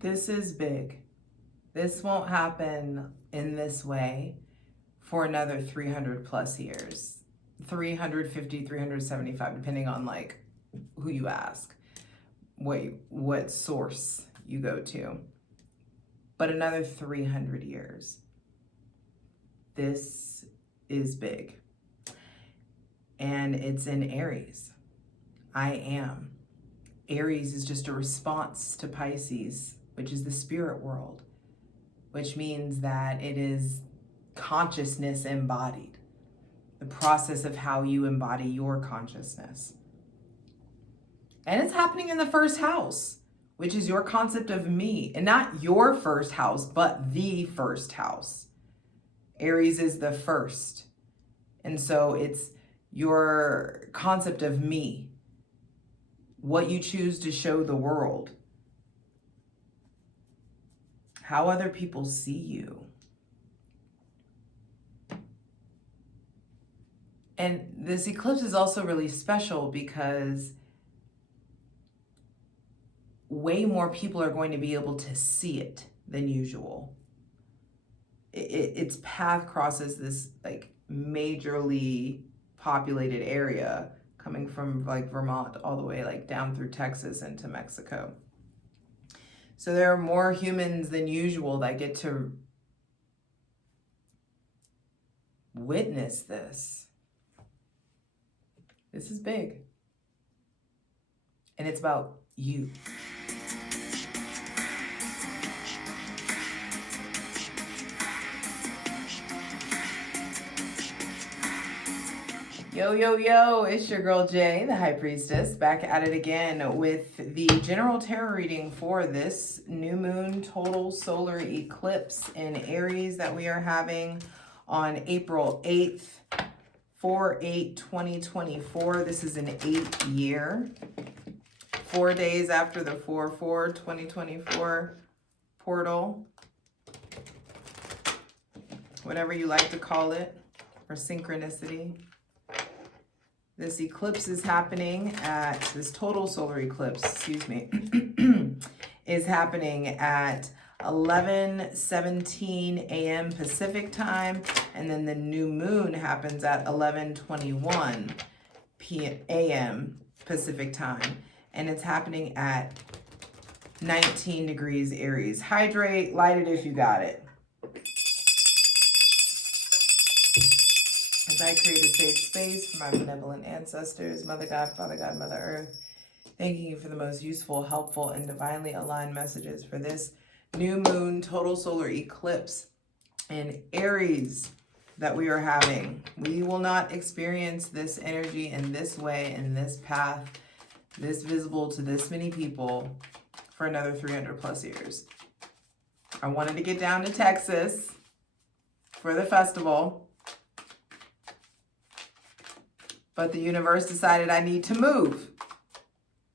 This is big. This won't happen in this way for another 300 plus years. 350, 375, depending on like who you ask, what source you go to. But another 300 years. This is big. And it's in Aries. I am. Aries is just a response to Pisces, which is the spirit world, which means that it is consciousness embodied, the process of how you embody your consciousness. And it's happening in the first house, which is your concept of me, and not your first house, but the first house. Aries is the first. And so it's your concept of me, what you choose to show the world, how other people see you. And this eclipse is also really special because way more people are going to be able to see it than usual. Its path crosses this like majorly populated area coming from like Vermont all the way like down through Texas into Mexico. So there are more humans than usual that get to witness this. This is big. And it's about you. Yo, yo, yo, it's your girl Jay, the High Priestess, back at it again with the general tarot reading for this new moon total solar eclipse in Aries that we are having on April 8th, 4/8/2024. This is an 8 year, 4 days after the 4/4/2024 portal, whatever you like to call it, or synchronicity. This eclipse is happening at, this total solar eclipse, excuse me, is happening at 11:17 a.m. Pacific time, and then the new moon happens at 11:21 a.m. Pacific time, and it's happening at 19 degrees Aries. Hydrate, light it if you got it. As I create a safe space for my benevolent ancestors, Mother God, Father God, Mother Earth, thanking you for the most useful, helpful, and divinely aligned messages for this new moon total solar eclipse in Aries that we are having. We will not experience this energy in this way, in this path, this visible to this many people for another 300 plus years. I wanted to get down to Texas for the festival, but the universe decided I need to move.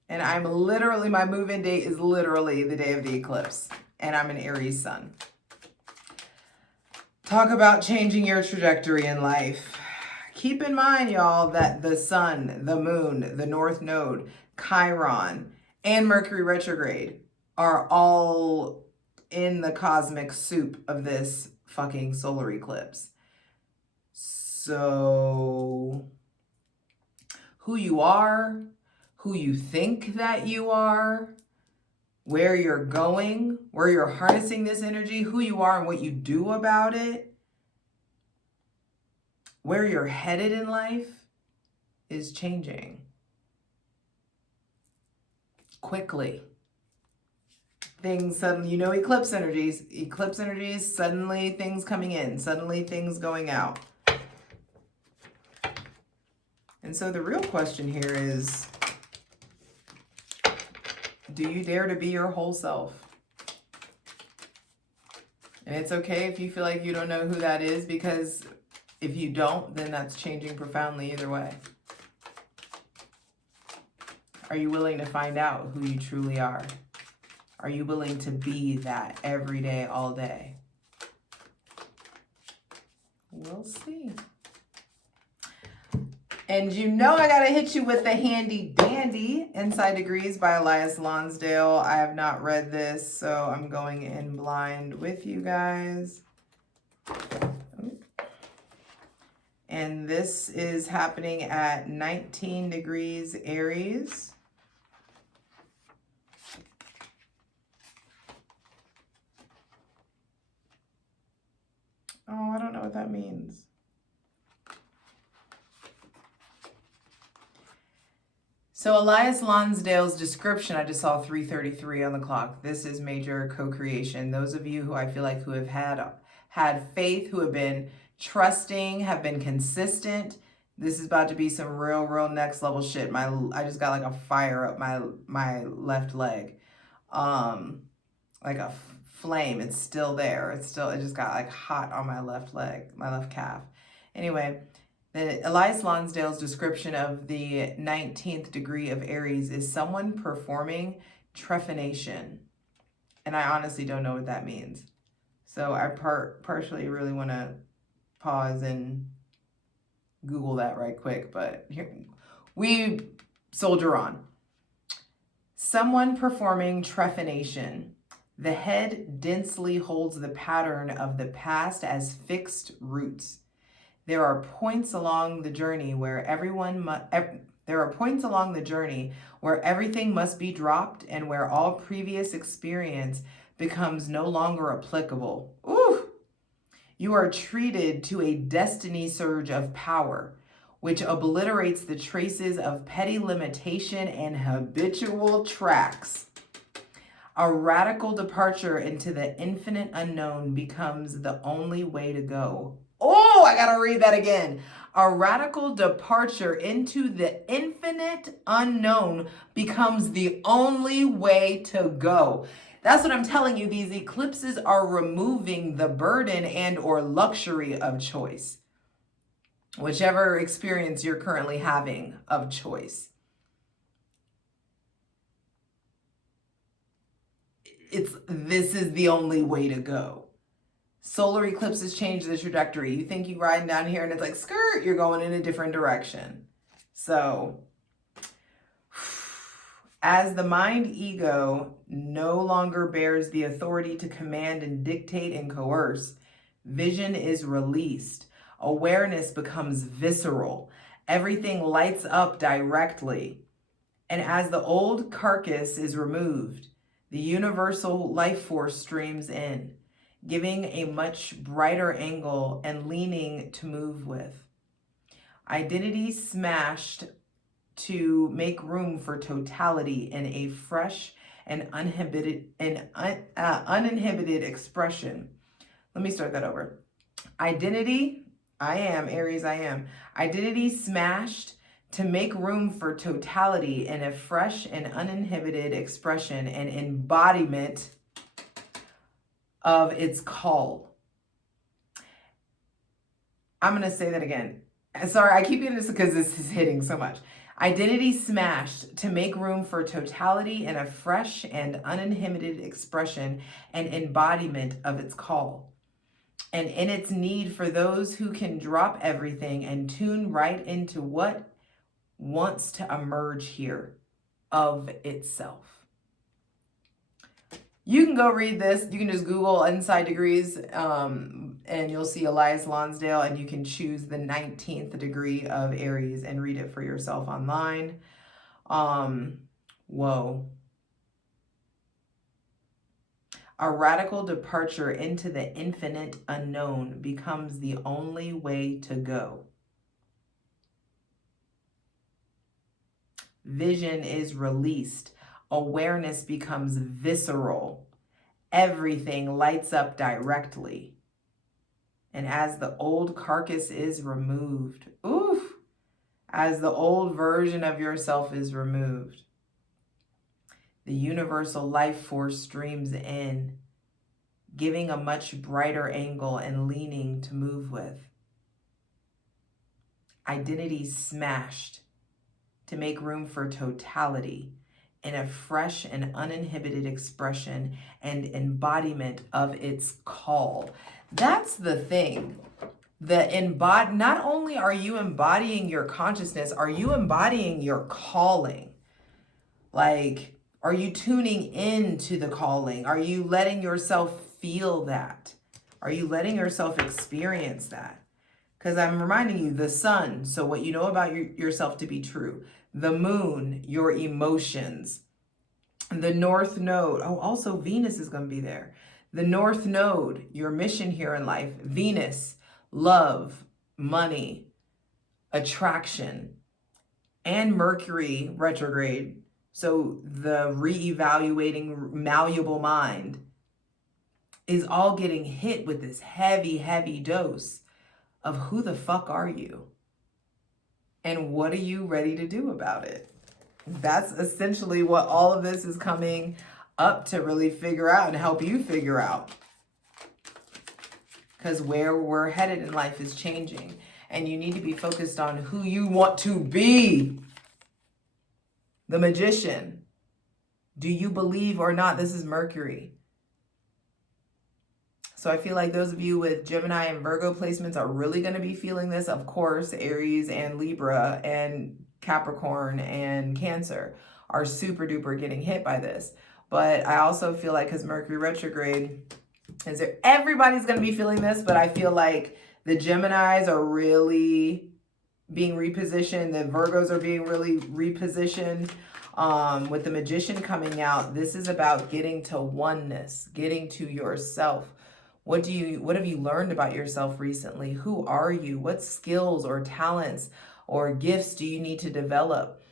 And I'm literally, my move-in date is literally the day of the eclipse. And I'm an Aries sun. Talk about changing your trajectory in life. Keep in mind, y'all, that the sun, the moon, the north node, Chiron, and Mercury retrograde are all in the cosmic soup of this fucking solar eclipse. So who you are, who you think that you are, where you're going, where you're harnessing this energy, who you are and what you do about it, where you're headed in life is changing quickly. Things suddenly, eclipse energies, suddenly things coming in, suddenly things going out. And so the real question here is, do you dare to be your whole self? And it's okay if you feel like you don't know who that is, because if you don't, then that's changing profoundly either way. Are you willing to find out who you truly are? Are you willing to be that every day, all day? We'll see. And you know I gotta hit you with the handy dandy Inside Degrees by Elias Lonsdale. I have not read this, so I'm going in blind with you guys. And this is happening at 19 degrees Aries. Oh, I don't know what that means. So Elias Lonsdale's description, I just saw 3:33 on the clock. This is major co-creation. Those of you who I feel like who have had faith, who have been trusting, have been consistent, this is about to be some real next level shit. I just got like a fire up my left leg. Like a flame. It's still there. It just got like hot on my left leg, my left calf. Anyway, Elias Lonsdale's description of the 19th degree of Aries is someone performing trephination. And I honestly don't know what that means. So I partially really want to pause and Google that right quick, but here we soldier on. Someone performing trephination. The head densely holds the pattern of the past as fixed roots. There are points along the journey where everything must be dropped and where all previous experience becomes no longer applicable. Ooh! You are treated to a destiny surge of power, which obliterates the traces of petty limitation and habitual tracks. A radical departure into the infinite unknown becomes the only way to go. Oh, I gotta read that again. A radical departure into the infinite unknown becomes the only way to go. That's what I'm telling you. These eclipses are removing the burden and or luxury of choice. Whichever experience you're currently having of choice. This is the only way to go. Solar eclipses change the trajectory. You think you're riding down here and it's like, skirt, you're going in a different direction. So, as the mind ego no longer bears the authority to command and dictate and coerce, vision is released. Awareness becomes visceral. Everything lights up directly. And as the old carcass is removed, the universal life force streams in, giving a much brighter angle and leaning to move with. Identity smashed to make room for totality in a fresh and uninhibited expression. Let me start that over. Identity, I am, Aries, I am. Identity smashed to make room for totality in a fresh and uninhibited expression and embodiment of its call. I'm going to say that again. Sorry, I keep getting this because this is hitting so much. Identity smashed to make room for totality in a fresh and uninhibited expression and embodiment of its call. And in its need for those who can drop everything and tune right into what wants to emerge here of itself. You can go read this. You can just Google Inside Degrees and you'll see Elias Lonsdale, and you can choose the 19th degree of Aries and read it for yourself online. Whoa. A radical departure into the infinite unknown becomes the only way to go. Vision is released. Awareness becomes visceral. Everything lights up directly. And as the old carcass is removed, as the old version of yourself is removed, the universal life force streams in, giving a much brighter angle and leaning to move with. Identity smashed to make room for totality in a fresh and uninhibited expression and embodiment of its call. That's the thing. Not only are you embodying your consciousness, are you embodying your calling? Like, are you tuning into the calling? Are you letting yourself feel that? Are you letting yourself experience that? Because I'm reminding you, the sun, so what you know about yourself to be true. The moon, your emotions. The North Node, oh, also Venus is going to be there. The North Node, your mission here in life. Venus, love, money, attraction, and Mercury retrograde. So the reevaluating malleable mind is all getting hit with this heavy, heavy dose of who the fuck are you? And what are you ready to do about it? That's essentially what all of this is coming up to really figure out and help you figure out. Because where we're headed in life is changing. And you need to be focused on who you want to be. The Magician. Do you believe or not? This is Mercury. So I feel like those of you with Gemini and Virgo placements are really going to be feeling this. Of course, Aries and Libra and Capricorn and Cancer are super duper getting hit by this. But I also feel like, because Mercury retrograde, everybody's going to be feeling this, but I feel like the Geminis are really being repositioned. The Virgos are being really repositioned. With the Magician coming out, this is about getting to oneness, getting to yourself. What have you learned about yourself recently? Who are you? What skills or talents or gifts do you need to develop?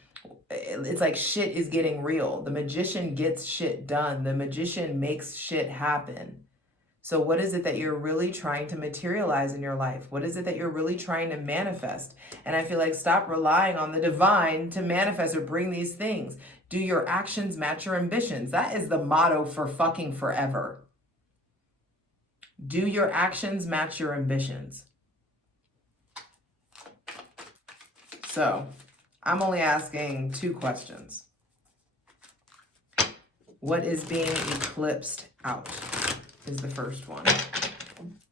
It's like shit is getting real. The Magician gets shit done. The Magician makes shit happen. So what is it that you're really trying to materialize in your life? What is it that you're really trying to manifest? And I feel like stop relying on the divine to manifest or bring these things. Do your actions match your ambitions? That is the motto for fucking forever. Do your actions match your ambitions? So, I'm only asking 2 questions. What is being eclipsed out is the first one.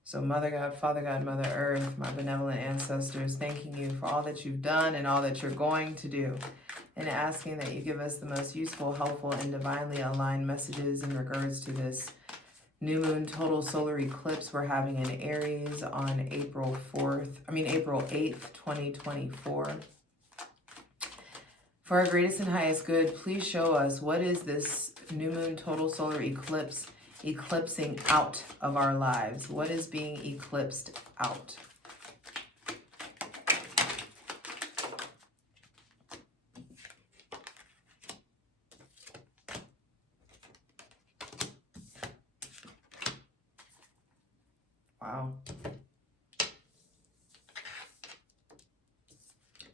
So Mother God, Father God, Mother Earth, my benevolent ancestors, thanking you for all that you've done and all that you're going to do, and asking that you give us the most useful, helpful, and divinely aligned messages in regards to this new moon total solar eclipse we're having in Aries on April 8th, 2024. For our greatest and highest good, please show us, what is this new moon total solar eclipse eclipsing out of our lives? What is being eclipsed out? Wow.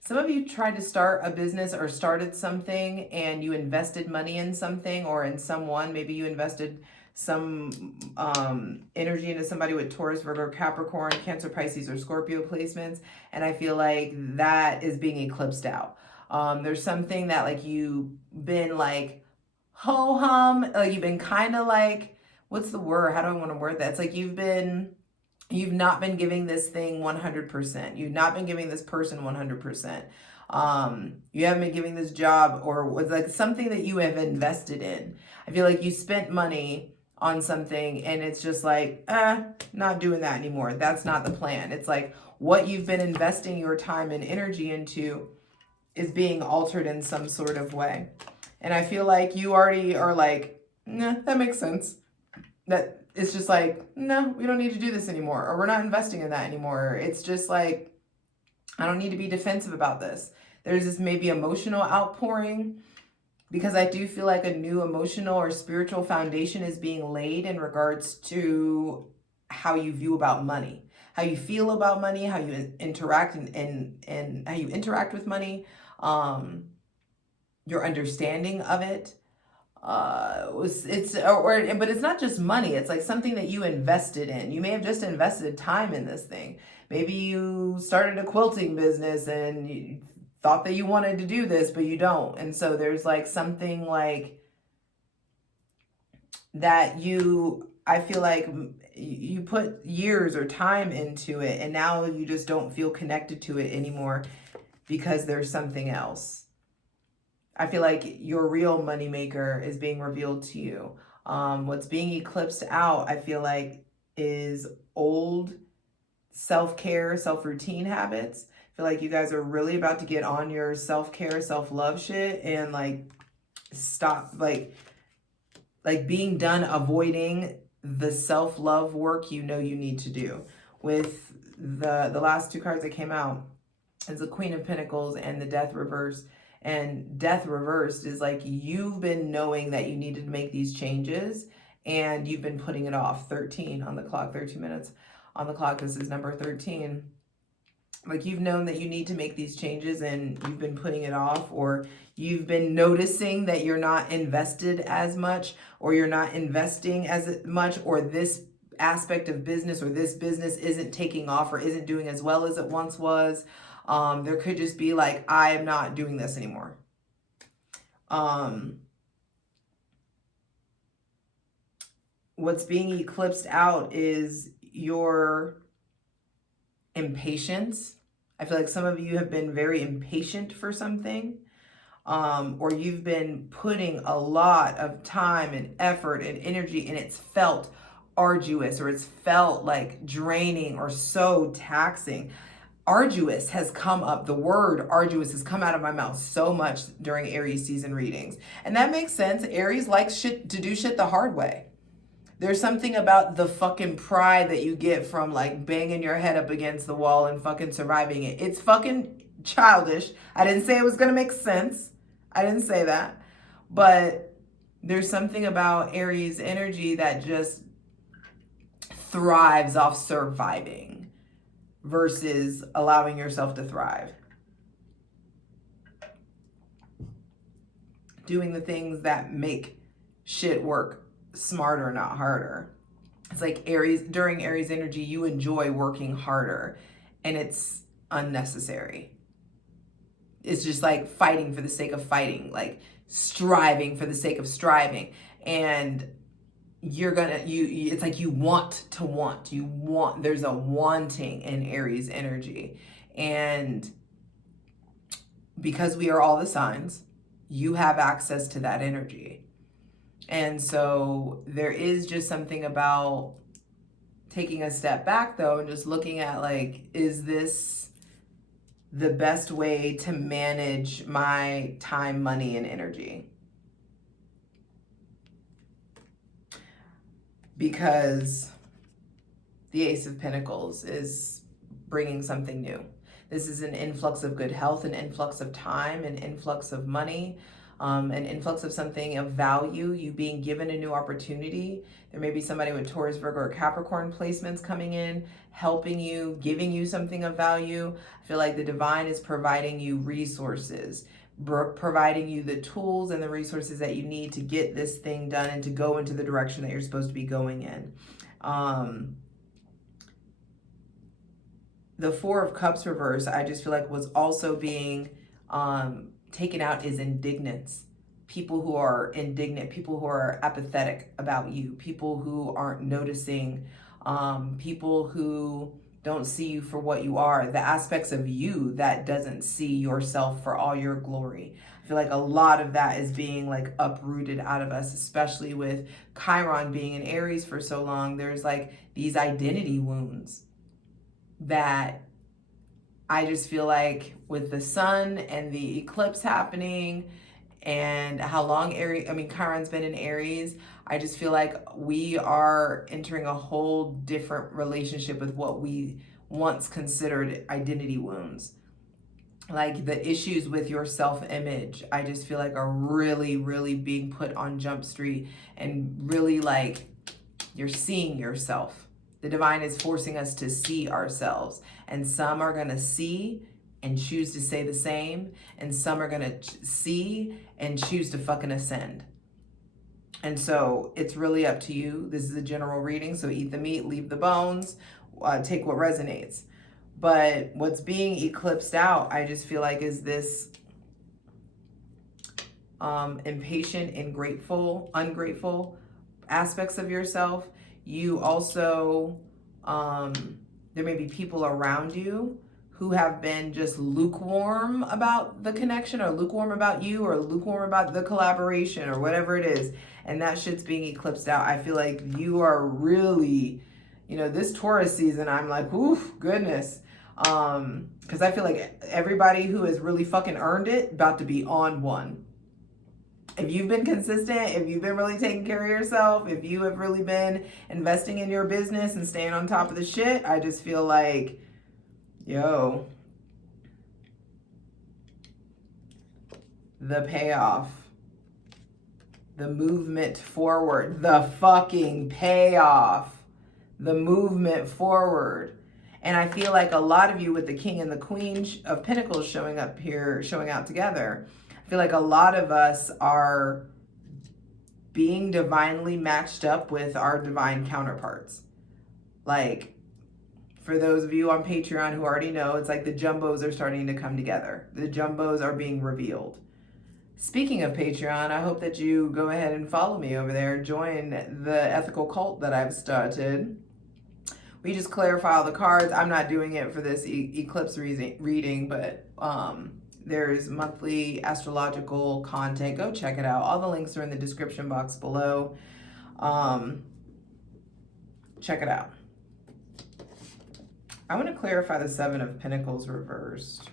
Some of you tried to start a business or started something and you invested money in something or in someone. Maybe you invested some energy into somebody with Taurus, Virgo, Capricorn, Cancer, Pisces, or Scorpio placements. And I feel like that is being eclipsed out. There's something that like you've been like ho-hum, you've been kind of like, what's the word? How do I want to word that? It's like you've not been giving this thing 100%. You've not been giving this person 100%. You haven't been giving this job, or was like something that you have invested in. I feel like you spent money on something and it's just like, not doing that anymore. That's not the plan. It's like what you've been investing your time and energy into is being altered in some sort of way. And I feel like you already are like, nah, that makes sense. That it's just like, no, we don't need to do this anymore, or we're not investing in that anymore. It's just like, I don't need to be defensive about this. There's this maybe emotional outpouring, because I do feel like a new emotional or spiritual foundation is being laid in regards to how you view about money, how you feel about money, how you interact and how you interact with money, your understanding of it. But it's not just money. It's like something that you invested in. You may have just invested time in this thing. Maybe you started a quilting business and you thought that you wanted to do this, but you don't. And so there's like something like that I feel like you put years or time into it, and now you just don't feel connected to it anymore because there's something else. I feel like your real moneymaker is being revealed to you. What's being eclipsed out, I feel like, is old self-care, self-routine habits. I feel like you guys are really about to get on your self-care, self-love shit and like stop like being done avoiding the self-love work you know you need to do. With the last two cards that came out is the Queen of Pentacles and the Death reversed. And Death reversed is like you've been knowing that you needed to make these changes and you've been putting it off. 13 on the clock, 13 minutes on the clock. This is number 13. Like you've known that you need to make these changes and you've been putting it off, or you've been noticing that you're not invested as much, or you're not investing as much, or this aspect of business or this business isn't taking off or isn't doing as well as it once was. There could just be like, I am not doing this anymore. What's being eclipsed out is your impatience. I feel like some of you have been very impatient for something, or you've been putting a lot of time and effort and energy, and it's felt arduous, or it's felt like draining or so taxing. Arduous has come up. The word arduous has come out of my mouth so much during Aries season readings. And that makes sense. Aries likes to do shit the hard way. There's something about the fucking pride that you get from like banging your head up against the wall and fucking surviving it. It's fucking childish. I didn't say it was gonna make sense. I didn't say that. But there's something about Aries energy that just thrives off surviving versus allowing yourself to thrive. Doing the things that make shit work smarter, not harder. It's like Aries, during Aries energy, you enjoy working harder and it's unnecessary. It's just like fighting for the sake of fighting, like striving for the sake of striving. And it's like you want, there's a wanting in Aries energy. And because we are all the signs, you have access to that energy. And so there is just something about taking a step back though and just looking at like, is this the best way to manage my time, money, and energy? Because the Ace of Pentacles is bringing something new. This is an influx of good health, an influx of time, an influx of money, an influx of something of value, you being given a new opportunity. There may be somebody with Taurus, Virgo, or Capricorn placements coming in, helping you, giving you something of value. I feel like the divine is providing you resources, providing you the tools and the resources that you need to get this thing done and to go into the direction that you're supposed to be going in. The Four of Cups reverse, I just feel like was also being taken out is indignance. People who are indignant, people who are apathetic about you, people who aren't noticing, people who don't see you for what you are, the aspects of you that doesn't see yourself for all your glory. I feel like a lot of that is being like uprooted out of us, especially with Chiron being in Aries for so long. There's like these identity wounds that I just feel like with the sun and the eclipse happening and how long Chiron's been in Aries, I just feel like we are entering a whole different relationship with what we once considered identity wounds. Like the issues with your self-image, I just feel like are really, really being put on Jump Street, and really like you're seeing yourself. The divine is forcing us to see ourselves, and some are going to see and choose to say the same, and some are going to see and choose to fucking ascend. And so it's really up to you. This is a general reading, so eat the meat, leave the bones, take what resonates. But what's being eclipsed out, I just feel like, is this impatient and ungrateful aspects of yourself. You also, there may be people around you who have been just lukewarm about the connection, or lukewarm about you, or lukewarm about the collaboration, or whatever it is. And that shit's being eclipsed out. I feel like you are really, you know, this Taurus season, I'm like, oof, goodness. Because I feel like everybody who has really fucking earned it about to be on one. If you've been consistent, if you've been really taking care of yourself, if you have really been investing in your business and staying on top of the shit, I just feel like, yo, the payoff, the movement forward, the fucking payoff, the movement forward. And I feel like a lot of you with the King and the Queen of Pentacles showing up here, showing out together, I feel like a lot of us are being divinely matched up with our divine counterparts. Like, for those of you on Patreon who already know, it's like the jumbos are starting to come together. The jumbos are being revealed. Speaking of Patreon, I hope that you go ahead and follow me over there. Join the ethical cult that I've started. We just clarify all the cards. I'm not doing it for this eclipse reading, but there's monthly astrological content. Go check it out. All the links are in the description box below. Check it out. I want to clarify the Seven of Pentacles reversed.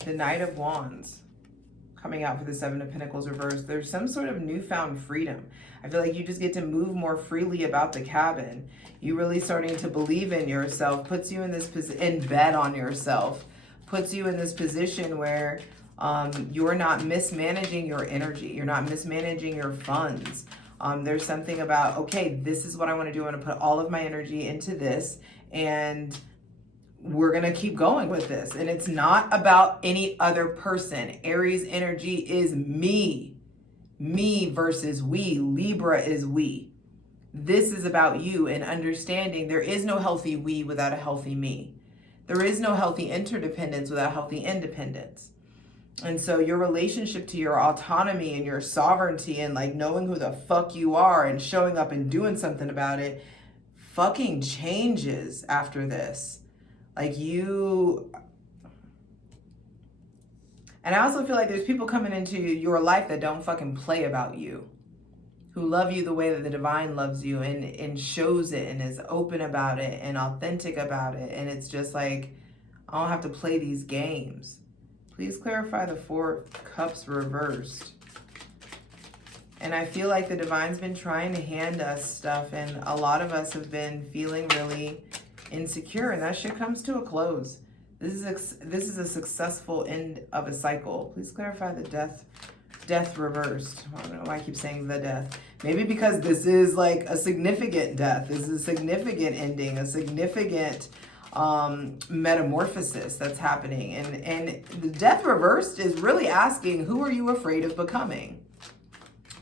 The Knight of Wands coming out for the Seven of Pentacles reversed. There's some sort of newfound freedom. I feel like you just get to move more freely about the cabin. You really starting to believe in yourself, puts you in this position, and bet on yourself, puts you in this position where you're not mismanaging your energy. You're not mismanaging your funds. There's something about, okay, this is what I want to do. I want to put all of my energy into this, and we're going to keep going with this. And it's not about any other person. Aries energy is me. Me versus we. Libra is we. This is about you and understanding there is no healthy we without a healthy me. There is no healthy interdependence without healthy independence. And so your relationship to your autonomy and your sovereignty and like knowing who the fuck you are and showing up and doing something about it fucking changes after this. Like you, and I also feel like there's people coming into your life that don't fucking play about you, who love you the way that the divine loves you and shows it and is open about it and authentic about it. And it's just like, I don't have to play these games. Please clarify the Four of Cups reversed. And I feel like the divine's been trying to hand us stuff, and a lot of us have been feeling really insecure, and that shit comes to a close. This is a successful end of a cycle. Please clarify the death reversed. I don't know why I keep saying the death. Maybe because this is like a significant death. This is a significant ending, a significant metamorphosis that's happening. And the death reversed is really asking, who are you afraid of becoming?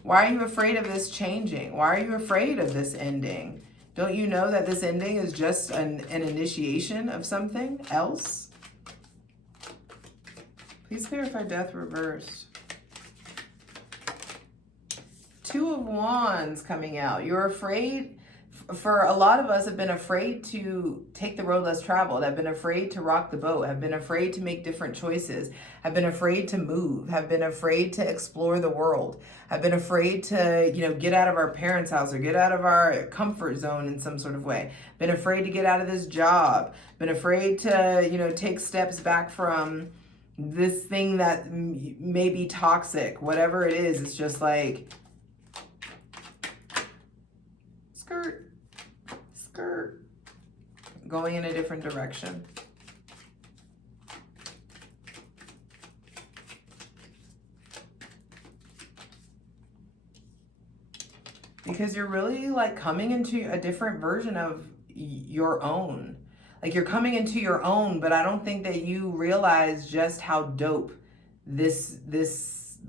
Why are you afraid of this changing? Why are you afraid of this ending? Don't you know that this ending is just an initiation of something else? Please clarify death reversed. Two of Wands coming out. You're afraid. For a lot of us have been afraid to take the road less traveled, have been afraid to rock the boat, have been afraid to make different choices, have been afraid to move, have been afraid to explore the world, have been afraid to, you know, get out of our parents' house or get out of our comfort zone in some sort of way, been afraid to get out of this job, been afraid to, you know, take steps back from this thing that may be toxic, whatever it is. It's just like, skirt. Going in a different direction. Because you're really like coming into a different version of your own. Like you're coming into your own, but I don't think that you realize just how dope this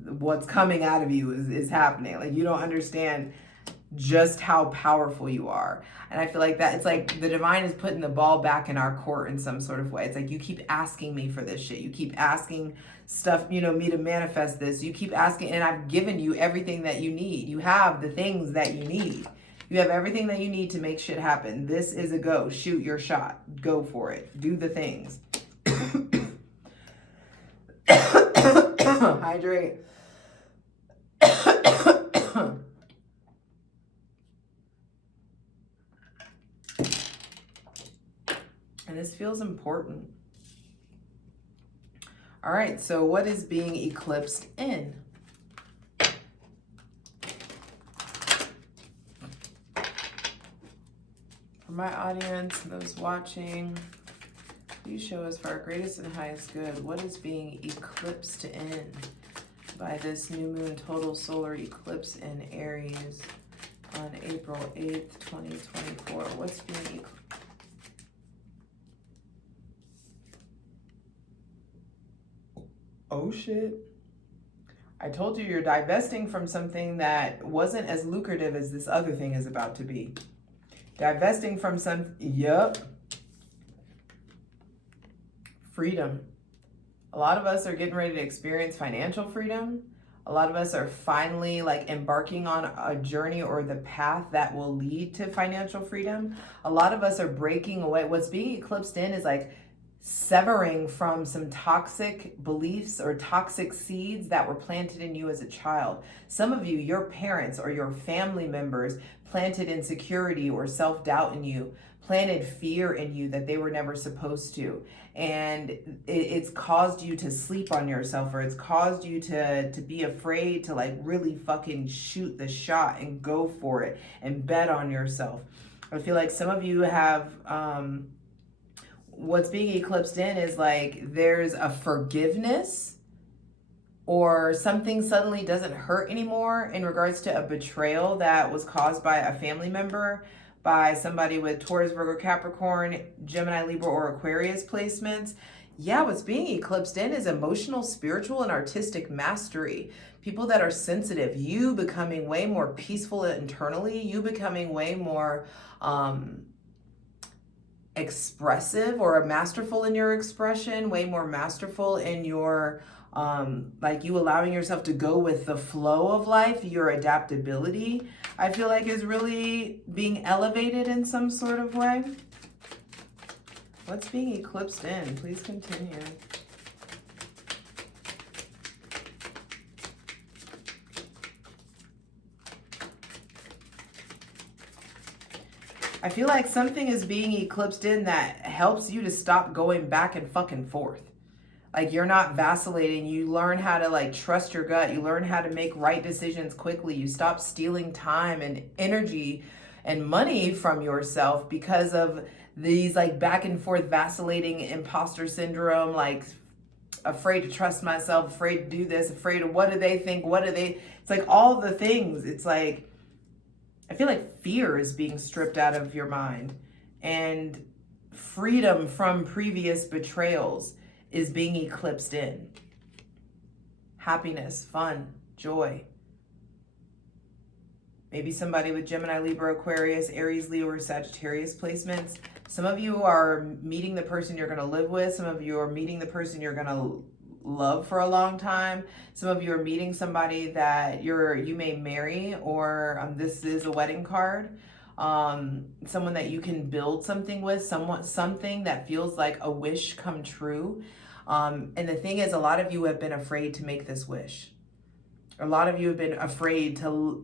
what's coming out of you is happening. Like you don't understand just how powerful you are. And I feel like that it's like the divine is putting the ball back in our court in some sort of way. It's like, you keep asking me for this shit. You keep asking stuff, you know, me to manifest this. You keep asking, and I've given you everything that you need. You have the things that you need. You have everything that you need to make shit happen. This is a go. Shoot your shot. Go for it. Do the things. Hydrate. And this feels important. All right, so what is being eclipsed in? For my audience, those watching, please show us for our greatest and highest good, what is being eclipsed in by this new moon total solar eclipse in Aries on April 8th, 2024? What's being eclipsed? Oh shit. I told you you're divesting from something that wasn't as lucrative as this other thing is about to be. Divesting from some, yep. Freedom. A lot of us are getting ready to experience financial freedom. A lot of us are finally like embarking on a journey or the path that will lead to financial freedom. A lot of us are breaking away. What's being eclipsed in is like severing from some toxic beliefs or toxic seeds that were planted in you as a child. Some of you, your parents or your family members planted insecurity or self-doubt in you, planted fear in you that they were never supposed to. And it's caused you to sleep on yourself, or it's caused you to be afraid to like really fucking shoot the shot and go for it and bet on yourself. I feel like some of you have, what's being eclipsed in is like there's a forgiveness, or something suddenly doesn't hurt anymore in regards to a betrayal that was caused by a family member, by somebody with Taurus, Virgo, Capricorn, Gemini, Libra, or Aquarius placements. Yeah, what's being eclipsed in is emotional, spiritual, and artistic mastery. People that are sensitive, you becoming way more peaceful internally, you becoming way more expressive or masterful in your expression, way more masterful in your like you allowing yourself to go with the flow of life. Your adaptability, I feel like, is really being elevated in some sort of way. What's being eclipsed in? Please continue. I feel like something is being eclipsed in that helps you to stop going back and fucking forth. Like, you're not vacillating. You learn how to like trust your gut. You learn how to make right decisions quickly. You stop stealing time and energy and money from yourself because of these like back and forth vacillating imposter syndrome, like afraid to trust myself, afraid to do this, afraid of what do they think, what do they, it's like all the things. It's like, I feel like fear is being stripped out of your mind, and freedom from previous betrayals is being eclipsed in. Happiness, fun, joy. Maybe somebody with Gemini, Libra, Aquarius, Aries, Leo, or Sagittarius placements. Some of you are meeting the person you're going to live with. Some of you are meeting the person you're going to love for a long time. Some of you are meeting somebody that you may marry, or this is a wedding card. Someone that you can build something with, something that feels like a wish come true. And the thing is, a lot of you have been afraid to make this wish. A lot of you have been afraid to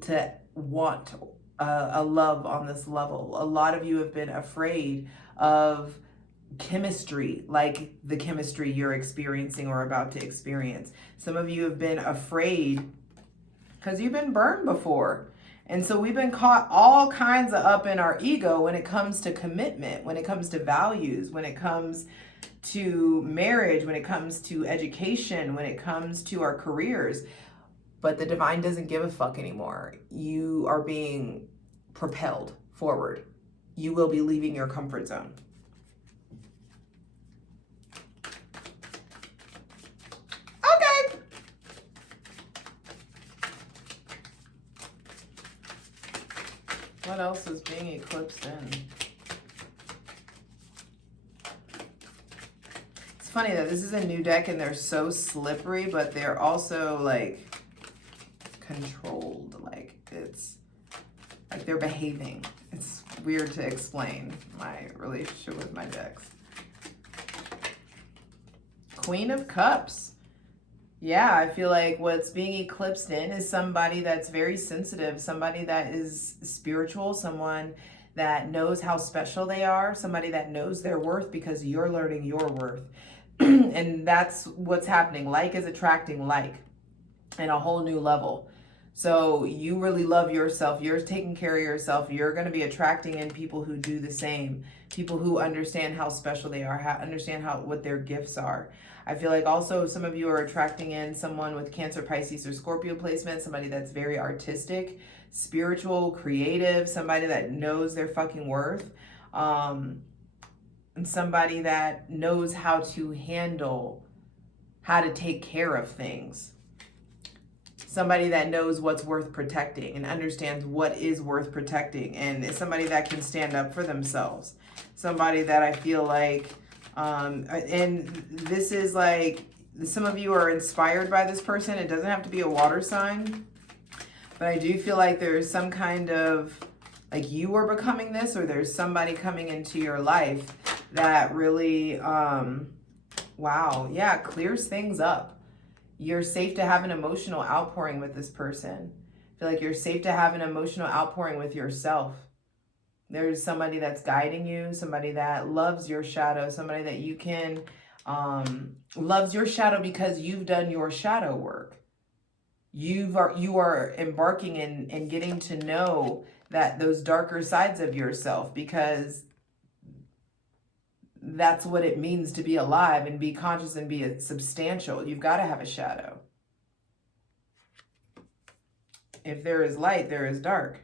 want a love on this level. A lot of you have been afraid of chemistry, like the chemistry you're experiencing or about to experience. Some of you have been afraid because you've been burned before. And so we've been caught all kinds of up in our ego when it comes to commitment, when it comes to values, when it comes to marriage, when it comes to education, when it comes to our careers. But the divine doesn't give a fuck anymore. You are being propelled forward. You will be leaving your comfort zone. Okay. What else is being eclipsed in? It's funny that this is a new deck and they're so slippery, but they're also like controlled. Like it's like they're behaving. It's weird to explain my relationship with my decks. Queen of Cups. Yeah, I feel like what's being eclipsed in is somebody that's very sensitive, somebody that is spiritual, someone that knows how special they are, somebody that knows their worth because you're learning your worth. And that's what's happening. Like is attracting like in a whole new level. So you really love yourself. You're taking care of yourself. You're going to be attracting in people who do the same. People who understand how special they are, understand what their gifts are. I feel like also some of you are attracting in someone with Cancer, Pisces, or Scorpio placement, somebody that's very artistic, spiritual, creative, somebody that knows their fucking worth, and somebody that knows how to handle, how to take care of things. Somebody that knows what's worth protecting and understands what is worth protecting, and is somebody that can stand up for themselves. Somebody that I feel like, and this is like, some of you are inspired by this person. It doesn't have to be a water sign, but I do feel like there's some kind of, like you are becoming this, or there's somebody coming into your life that really, wow, yeah, clears things up. You're safe to have an emotional outpouring with this person. I feel like you're safe to have an emotional outpouring with yourself. There's somebody that's guiding you, somebody that loves your shadow, somebody that you can, loves your shadow because you've done your shadow work. You are embarking in getting to know that those darker sides of yourself, because that's what it means to be alive and be conscious and be substantial. You've got to have a shadow. If there is light, there is dark.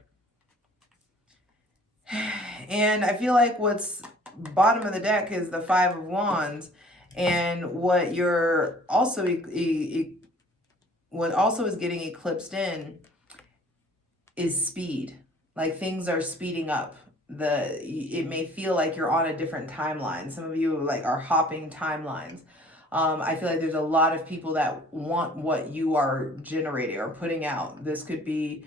And I feel like what's bottom of the deck is the Five of Wands, and what you're also what also is getting eclipsed in is speed. Like things are speeding up. It may feel like you're on a different timeline. Some of you like are hopping timelines. I feel like there's a lot of people that want what you are generating or putting out. This could be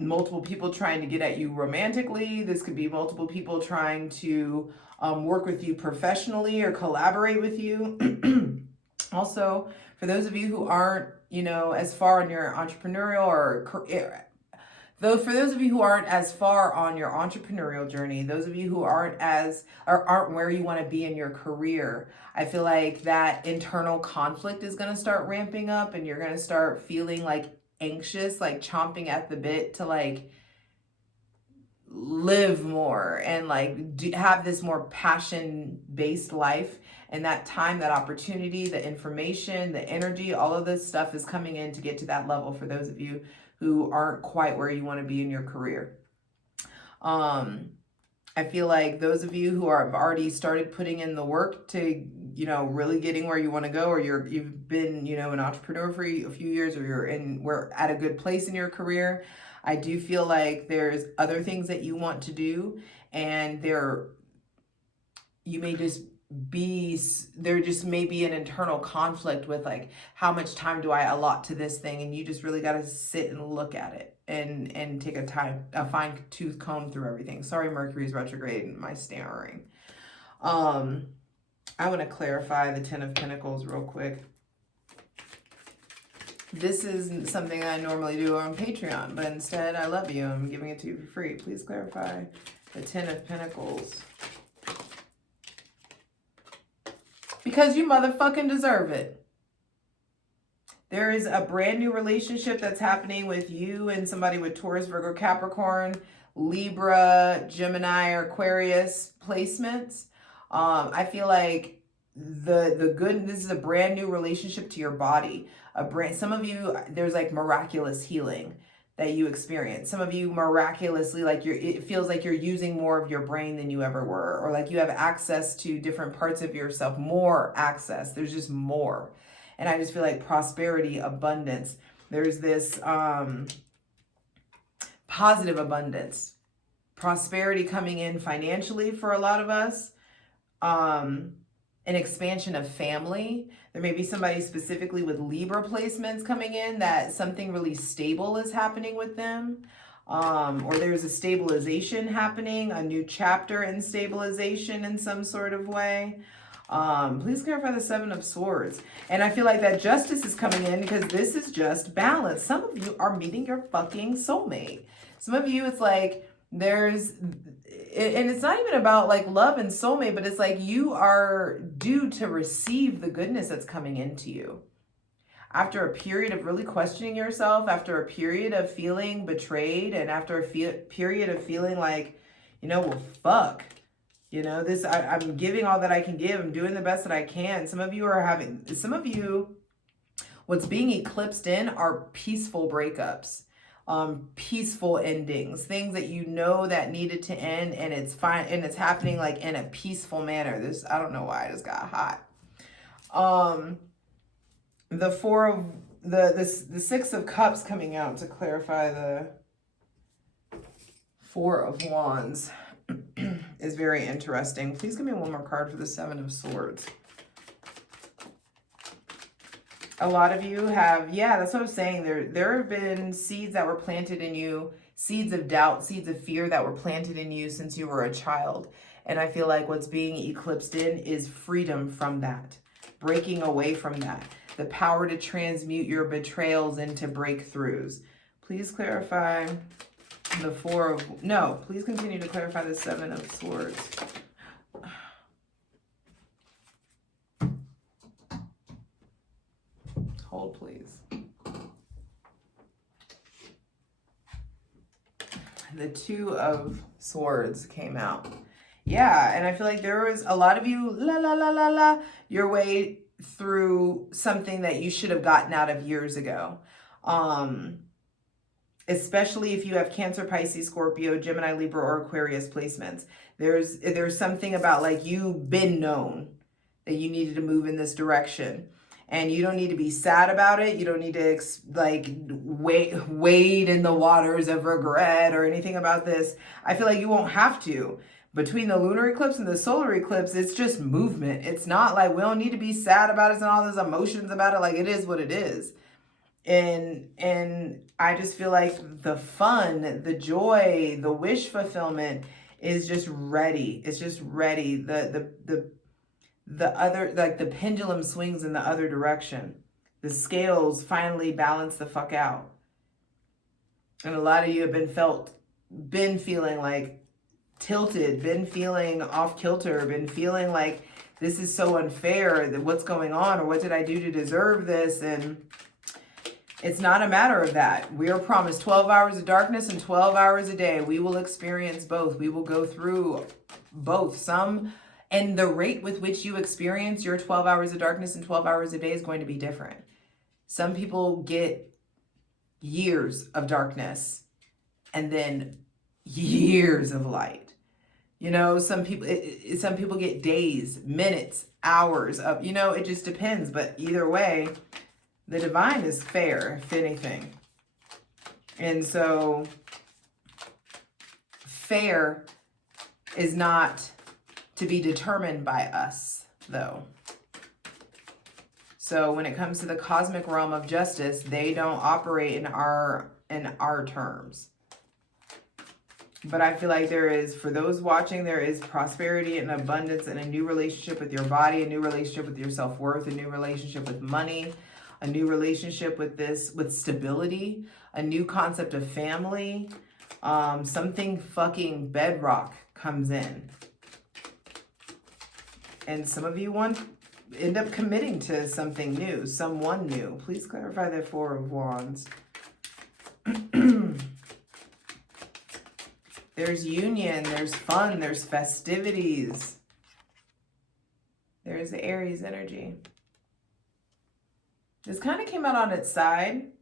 multiple people trying to get at you romantically. This could be multiple people trying to work with you professionally or collaborate with you. Also, for those of you who aren't, as far on your entrepreneurial or though, for those of you who aren't as far on your entrepreneurial journey, those of you who aren't where you want to be in your career, I feel like that internal conflict is going to start ramping up, and you're going to start feeling like anxious, like chomping at the bit to like live more and like have this more passion-based life. And that time, that opportunity, the information, the energy, all of this stuff is coming in to get to that level for those of you who aren't quite where you want to be in your career. I feel like those of you who have already started putting in the work to, really getting where you want to go, or you've been, an entrepreneur for a few years, or we're at a good place in your career. I do feel like there's other things that you want to do, and there just may be an internal conflict with like, how much time do I allot to this thing? And you just really got to sit and look at it and take a fine tooth comb through everything. Sorry, Mercury's retrograde and my stammering. I want to clarify the Ten of Pentacles real quick. This is something I normally do on Patreon, but instead, I love you. I'm giving it to you for free. Please clarify the Ten of Pentacles. Because you motherfucking deserve it. There is a brand new relationship that's happening with you and somebody with Taurus, Virgo, Capricorn, Libra, Gemini, or Aquarius placements. I feel like this is a brand new relationship to your body. Some of you, there's like miraculous healing that you experience. Some of you miraculously, like it feels like you're using more of your brain than you ever were, or like you have access to different parts of yourself, more access. There's just more. And I just feel like prosperity, abundance. There's this positive abundance, prosperity coming in financially for a lot of us, an expansion of family. There may be somebody specifically with Libra placements coming in that something really stable is happening with them. Or there's a stabilization happening, a new chapter in stabilization in some sort of way. Please clarify the Seven of Swords. And I feel like that justice is coming in because this is just balance. Some of you are meeting your fucking soulmate. Some of you, it's like there's, and it's not even about like love and soulmate, but it's like you are due to receive the goodness that's coming into you. After a period of really questioning yourself, after a period of feeling betrayed, and after a period of feeling like, you know, well, fuck. You know, this, I'm giving all that I can give. I'm doing the best that I can. Some of you, what's being eclipsed in are peaceful breakups, peaceful endings, things that you know that needed to end, and it's fine, and it's happening like in a peaceful manner. This, I don't know why I just got hot. The Six of Cups coming out to clarify the Four of Wands is very interesting. Please give me one more card for the Seven of Swords. A lot of you have, yeah, that's what I'm saying. There have been seeds that were planted in you, seeds of doubt, seeds of fear that were planted in you since you were a child. And I feel like what's being eclipsed in is freedom from that, breaking away from that, the power to transmute your betrayals into breakthroughs. Please clarify the please continue to clarify the Seven of Swords. Hold, please. The Two of Swords came out. Yeah, and I feel like there was a lot of you, your way through something that you should have gotten out of years ago. Especially if you have Cancer, Pisces, Scorpio, Gemini, Libra, or Aquarius placements. There's something about like you've been known that you needed to move in this direction. And you don't need to be sad about it. You don't need to like wade in the waters of regret or anything about this. I feel like you won't have to. Between the lunar eclipse and the solar eclipse, it's just movement. It's not like we don't need to be sad about it and all those emotions about it. Like it is what it is. And I just feel like the fun, the joy, the wish fulfillment is just ready. It's just ready. The other, like the pendulum swings in the other direction. The scales finally balance the fuck out. And a lot of you have been feeling like tilted, been feeling off kilter, been feeling like this is so unfair, that what's going on, or what did I do to deserve this? And it's not a matter of that. We are promised 12 hours of darkness and 12 hours a day. We will experience both. We will go through both. And the rate with which you experience your 12 hours of darkness and 12 hours a day is going to be different. Some people get years of darkness and then years of light. You know, some people get days, minutes, hours of, you know, it just depends. But either way, the divine is fair, if anything. And so fair is not to be determined by us, though. So when it comes to the cosmic realm of justice, they don't operate in our terms. But I feel like there is, for those watching, there is prosperity and abundance and a new relationship with your body, a new relationship with your self-worth, a new relationship with money, a new relationship with stability, a new concept of family. Something fucking bedrock comes in. And some of you end up committing to something new, someone new. Please clarify the Four of Wands. There's union, there's fun, there's festivities. There's the Aries energy. This kind of came out on its side.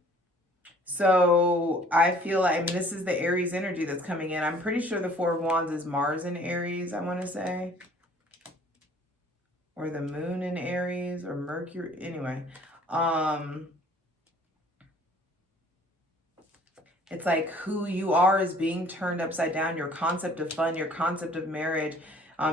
So I feel like, I mean, this is the Aries energy that's coming in. I'm pretty sure the Four of Wands is Mars in Aries, I want to say. Or the moon in Aries, or Mercury. Anyway. It's like who you are is being turned upside down. Your concept of fun, your concept of marriage,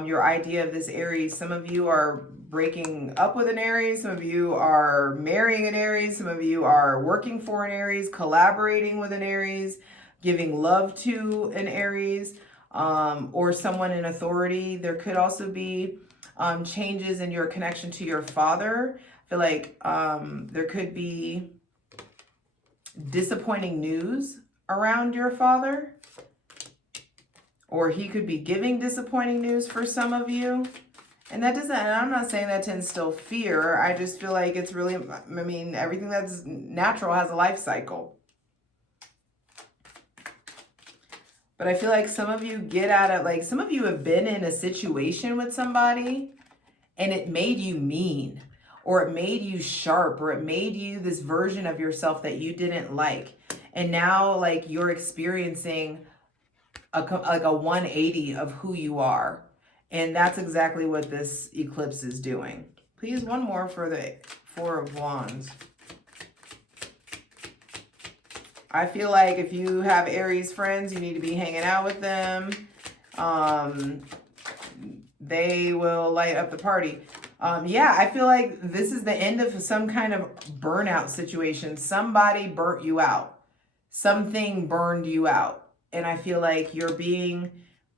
your idea of this Aries. Some of you are breaking up with an Aries. Some of you are marrying an Aries. Some of you are working for an Aries, collaborating with an Aries, giving love to an Aries, or someone in authority. There could also be changes in your connection to your father. I feel like there could be disappointing news around your father, or he could be giving disappointing news for some of you. And that doesn't, and I'm not saying that to instill fear. I just feel like it's really, I mean, everything that's natural has a life cycle. But I feel like some of you get out of, like, some of you have been in a situation with somebody and it made you mean, or it made you sharp, or it made you this version of yourself that you didn't like. And now, like, you're experiencing like a 180 of who you are. And that's exactly what this eclipse is doing. Please, one more for the Four of Wands. I feel like if you have Aries friends, you need to be hanging out with them. They will light up the party. Yeah, I feel like this is the end of some kind of burnout situation. Somebody burnt you out. Something burned you out. And I feel like you're being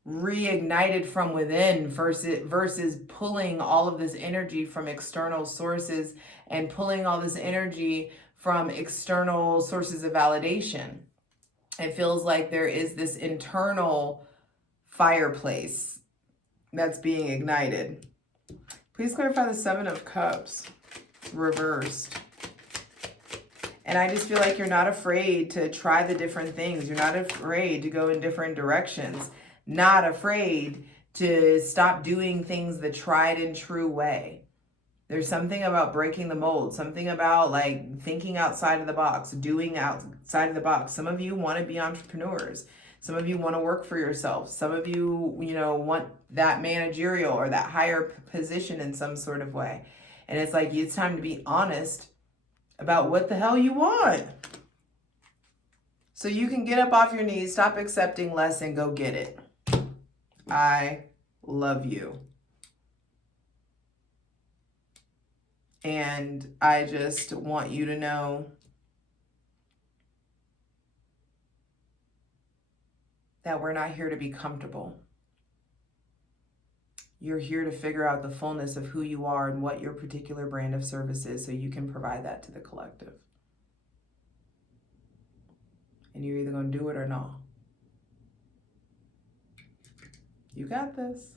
reignited from within versus pulling all of this energy from external sources and pulling all this energy from external sources of validation. It feels like there is this internal fireplace that's being ignited. Please clarify the Seven of Cups reversed. And I just feel like you're not afraid to try the different things. You're not afraid to go in different directions. Not afraid to stop doing things the tried and true way. There's something about breaking the mold, something about like thinking outside of the box, doing outside of the box. Some of you want to be entrepreneurs. Some of you want to work for yourself. Some of you, you know, want that managerial or that higher position in some sort of way. And it's like, it's time to be honest about what the hell you want. So you can get up off your knees, stop accepting less, and go get it. I love you. And I just want you to know that we're not here to be comfortable. You're here to figure out the fullness of who you are and what your particular brand of service is so you can provide that to the collective. And you're either going to do it or not. You got this.